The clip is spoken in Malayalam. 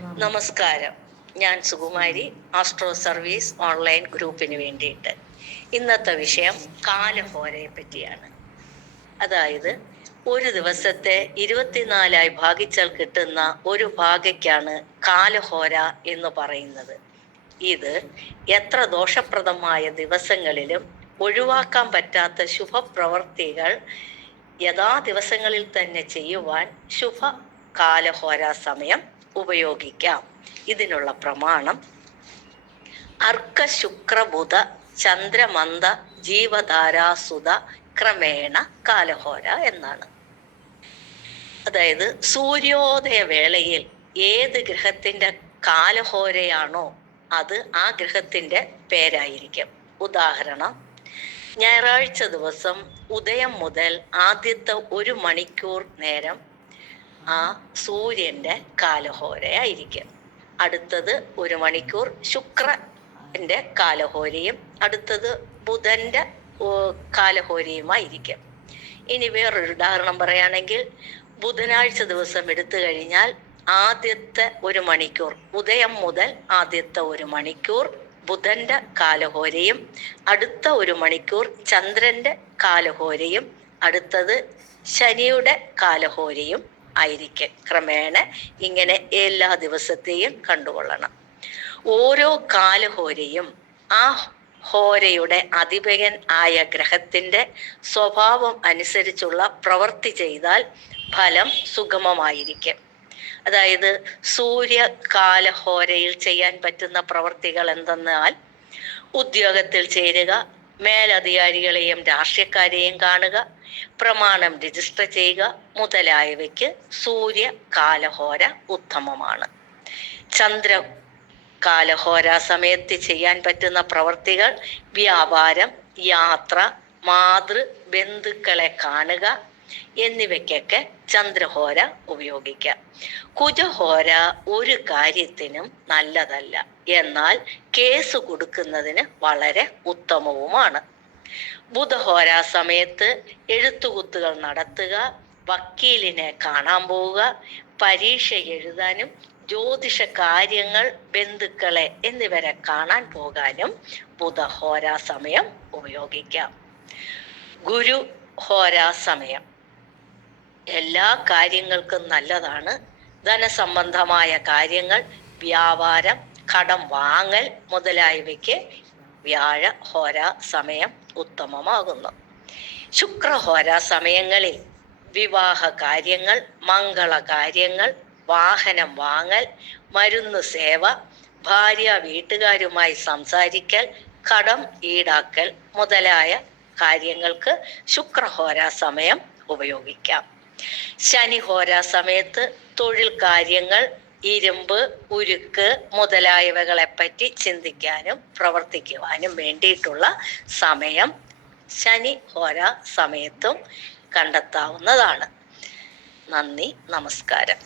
നമസ്കാരം. ഞാൻ സുകുമാരി, ആസ്ട്രോ സർവീസ് ഓൺലൈൻ ഗ്രൂപ്പിന് വേണ്ടിയിട്ട്. ഇന്നത്തെ വിഷയം കാലഹോരയെ പറ്റിയാണ്. അതായത് ഒരു ദിവസത്തെ 24 ഭാഗിച്ചാൽ കിട്ടുന്ന ഒരു ഭാഗയ്ക്കാണ് കാലഹോര എന്ന് പറയുന്നത്. ഇത് എത്ര ദോഷപ്രദമായ ദിവസങ്ങളിലും ഒഴിവാക്കാൻ പറ്റാത്ത ശുഭപ്രവർത്തികൾ യഥാ ദിവസങ്ങളിൽ തന്നെ ചെയ്യുവാൻ ശുഭ കാലഹോര സമയം ഉപയോഗിക്കാം. ഇതിനുള്ള പ്രമാണം അർക്ക ശുക്ര ബുധ ചന്ദ്രമന്ദ ജീവധാരാസുത ക്രമേണ കാലഹോര എന്നാണ്. അതായത് സൂര്യോദയ വേളയിൽ ഏത് ഗ്രഹത്തിന്റെ കാലഹോരയാണോ അത് ആ ഗ്രഹത്തിന്റെ പേരായിരിക്കും. ഉദാഹരണം, ഞായറാഴ്ച ദിവസം ഉദയം മുതൽ ആദ്യത്തെ 1 മണിക്കൂർ നേരം ആ സൂര്യന്റെ കാലഹോരയായിരിക്കും. അടുത്തത് 1 മണിക്കൂർ ശുക്രന്റെ കാലഹോരയും അടുത്തത് ബുധന്റെ കാലഹോരയുമായിരിക്കും. ഇനി വേറൊരു ഉദാഹരണം പറയുകയാണെങ്കിൽ, ബുധനാഴ്ച ദിവസം എടുത്തു കഴിഞ്ഞാൽ ആദ്യത്തെ 1 മണിക്കൂർ ഉദയം മുതൽ ആദ്യത്തെ 1 മണിക്കൂർ ബുധന്റെ കാലഹോരയും അടുത്ത 1 മണിക്കൂർ ചന്ദ്രന്റെ കാലഹോരയും അടുത്തത് ശനിയുടെ കാലഹോരയും ആയിരിക്കും. ക്രമേണ ഇങ്ങനെ എല്ലാ ദിവസത്തെയും കണ്ടുകൊള്ളണം. ഓരോ കാലഹോരയും ആ ഹോരയുടെ അധിപകൻ ആയ ഗ്രഹത്തിന്റെ സ്വഭാവം അനുസരിച്ചുള്ള പ്രവൃത്തി ചെയ്താൽ ഫലം സുഗമമായിരിക്കും. അതായത് സൂര്യകാലഹോരയിൽ ചെയ്യാൻ പറ്റുന്ന പ്രവൃത്തികൾ എന്തെന്നാൽ, ഉദ്യോഗത്തിൽ ചേരുക, മേലധികാരികളെയും രാഷ്ട്രീയക്കാരെയും കാണുക, പ്രമാണം രജിസ്റ്റർ ചെയ്യുക മുതലായവയ്ക്ക് സൂര്യകാലഹോര ഉത്തമമാണ്. ചന്ദ്ര കാലഹോര സമയത്ത് ചെയ്യാൻ പറ്റുന്ന പ്രവൃത്തികൾ വ്യാപാരം, യാത്ര, മാതൃ ബന്ധുക്കളെ കാണുക എന്നിവയ്ക്കൊക്കെ ചന്ദ്രഹോര ഉപയോഗിക്കാം. കുജഹോര ഒരു കാര്യത്തിനും നല്ലതല്ല, എന്നാൽ കേസ് കൊടുക്കുന്നതിന് വളരെ ഉത്തമവുമാണ്. ബുധഹോര സമയത്ത് എഴുത്തുകുത്തുകൾ നടത്തുക, വക്കീലിനെ കാണാൻ പോവുക, പരീക്ഷ എഴുതാനും ജ്യോതിഷ കാര്യങ്ങൾ, ബന്ധുക്കളെ എന്നിവരെ കാണാൻ പോകാനും ബുധഹോര സമയം ഉപയോഗിക്കാം. ഗുരുഹോര സമയം എല്ലാ കാര്യങ്ങൾക്കും നല്ലതാണ്. ധനസംബന്ധമായ കാര്യങ്ങൾ, വ്യാപാരം, കടം വാങ്ങൽ മുതലായവയ്ക്ക് വ്യാഴഹോര സമയം ഉത്തമമാകുന്നു. ശുക്രഹോര സമയങ്ങളിൽ വിവാഹ കാര്യങ്ങൾ, മംഗളകാര്യങ്ങൾ, വാഹനം വാങ്ങൽ, മരുന്ന് സേവ, ഭാര്യ വീട്ടുകാരുമായി സംസാരിക്കൽ, കടം ഈടാക്കൽ മുതലായ കാര്യങ്ങൾക്ക് ശുക്രഹോര സമയം ഉപയോഗിക്കാം. ശനിഹോര സമയത്ത് തൊഴിൽ കാര്യങ്ങൾ, ഇരുമ്പ്, ഉരുക്ക് മുതലായവകളെപ്പറ്റി ചിന്തിക്കാനും പ്രവർത്തിക്കുവാനും വേണ്ടിയിട്ടുള്ള സമയം ശനിഹോര സമയത്തും കണ്ടെത്താവുന്നതാണ്. നന്ദി, നമസ്കാരം.